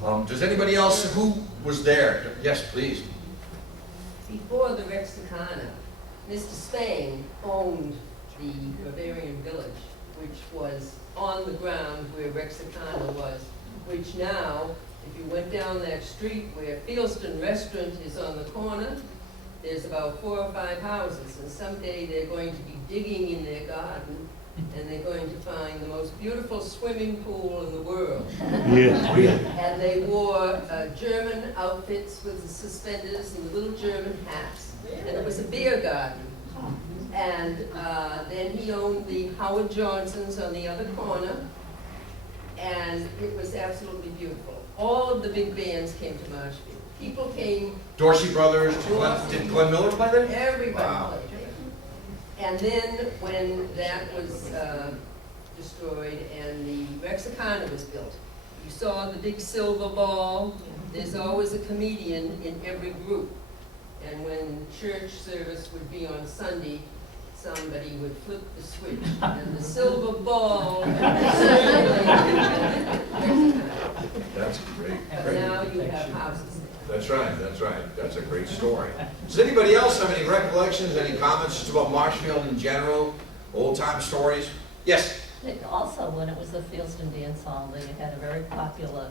Does anybody else, who was there? Yes, please. Before the Rexicana, Mr. Spain owned the Bavarian Village, which was on the ground where Rexicana was, which now, if you went down that street where Fieldston Restaurant is on the corner, there's about 4 or 5 houses, and someday they're going to be digging in their garden, and they're going to find the most beautiful swimming pool in the world. Yes. And they wore German outfits with the suspenders and the little German hats. And it was a beer garden. And then he owned the Howard Johnsons on the other corner. And it was absolutely beautiful. All of the big bands came to Marshfield. People came. Dorsey Brothers, did Glenn Miller play there? Everybody Wow. played there. And then when that was destroyed and the Rexicana was built, you saw the big silver ball. There's always a comedian in every group. And when church service would be on Sunday, somebody would flip the switch and the silver ball. That's great. But now you have houses there. That's right, that's right. That's a great story. Does anybody else have any recollections, any comments just about Marshfield in general? Old-time stories? Yes? Also, when it was the Fieldston Dance Hall, they had a very popular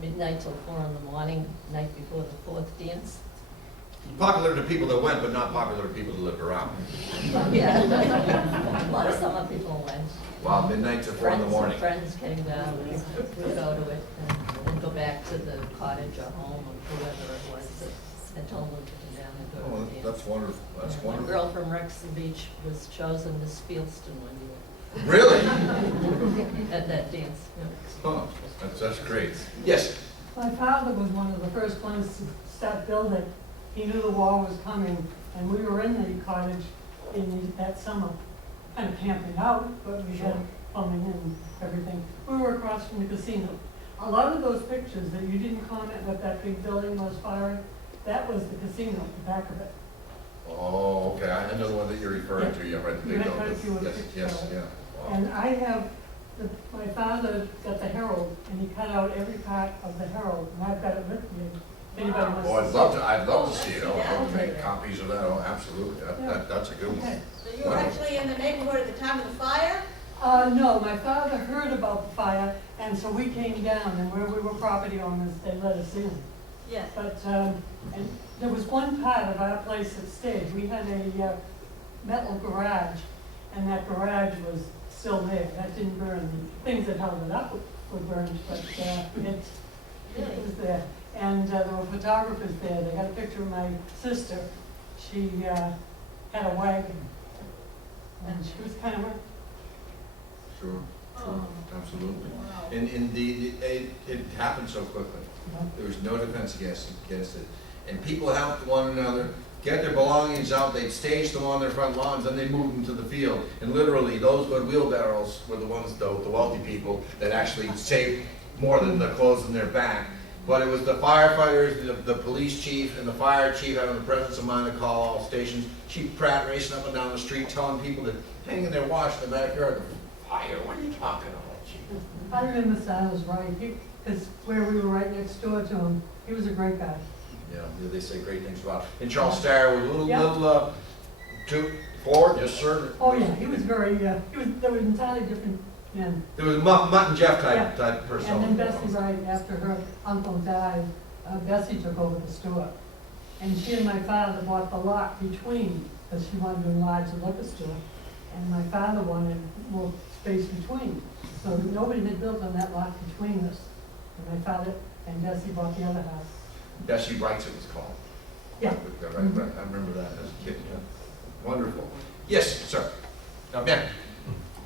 midnight till 4 in the morning, night before the 4th dance. Popular to people that went, but not popular to people that lived around. Yeah. A lot of summer people went. Wow, midnight to 4 in the morning. Friends came down and would go to it and go back to the cottage or home or whoever it was that had told them to come down and go to Oh, the dance. that's wonderful. That's A wonderful. girl from Wrexham Beach was chosen Miss Fieldston one year Really? at that dance. Yeah. Huh, that's great. Yes? My father was one of the first ones to start building. He knew the war was coming, and we were in the cottage that summer, kind of camping out, but we had plumbing and everything. We were across from the casino. A lot of those pictures that you didn't comment what that big building was firing, that was the casino, the back of it. Oh, okay, I know the one that you're referring to, yeah, right, the You big had quite a building. few Yes, pictures yes, of it. yeah. Wow. And I have, my father got the Herald, and he cut out every part of the Herald, and I've got it with me. If anybody wants Oh, to see I'd love to see it. I'd love to make copies of that. Oh, absolutely. That's a good one. Okay. So you were actually in the neighborhood at the time of the fire? No, my father heard about the fire, and so we came down, and where we were property owners, they let us in. Yes. But, and there was one part of our place that stayed. We had a metal garage, and that garage was still there. That didn't burn. The things that held it up were burned, but it was there. And there were photographers there. They had a picture of my sister. She had a wagon, and she was kind of Sure, Oh. absolutely. Wow. And it happened so quickly. There was no defense against it. And people helped one another, get their belongings out, they'd stage them on their front lawns, then they moved them to the field. And literally, those with wheelbarrows were the ones, the wealthy people, that actually saved more than the clothes in their back. But it was the firefighters, the police chief, and the fire chief having the presence of mind to call all stations. Chief Pratt racing up and down the street telling people that hanging their wash in the backyard. Fire, what are you talking about, chief? I remember Silas right, because where we were right next door to him, he was a great guy. Yeah, they say great things about. And Charles Starr was a little, Yeah. 2, 4, yes, sir. Oh, yeah, he was very, there was entirely different men. There was Mutt and Jeff Yeah. type person. And then Bessie Wright, after her uncle died, Bessie took over the store. And she and my father bought the lot between, because she wanted to enlarge the liquor store. And my father wanted more space between. So nobody had built on that lot between us. And my father and Bessie bought the other house. Bessie Wrights it was called. Yeah. Right, I remember that as a kid, yeah. Wonderful. Yes, sir. Now, Ben.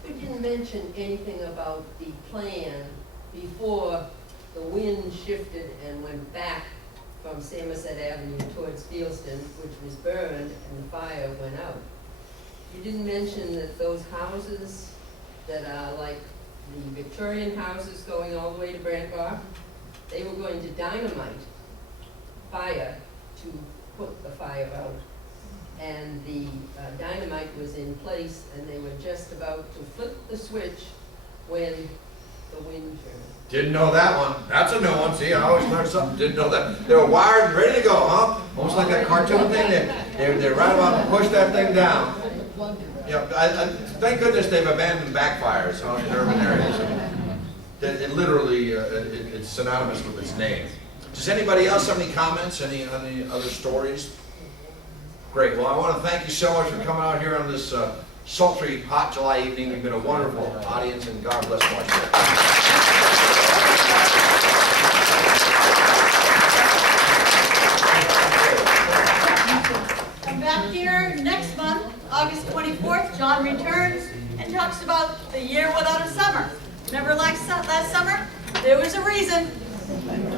We didn't mention anything about the plan before the wind shifted and went back from Somerset Avenue towards Fieldston, which was burned, and the fire went out. You didn't mention that those houses that are like the Victorian houses going all the way to Brant Rock, they were going to dynamite fire to put the fire out. And the dynamite was in place, and they were just about to flip the switch when the wind turned. Didn't know that one. That's a new one. See, I always learn something. Didn't know that. They were wired and ready to go, huh? Almost like that cartoon thing. They're right about to push that thing down. Yeah, thank goodness they've abandoned backfires in urban areas. It literally, it's synonymous with its name. Does anybody else have any comments, any other stories? Great. Well, I want to thank you so much for coming out here on this sultry, hot July evening. You've been a wonderful audience, and God bless Washington. Come back here next month, August 24th, John returns and talks about the year without a summer. Remember last summer? There was a reason.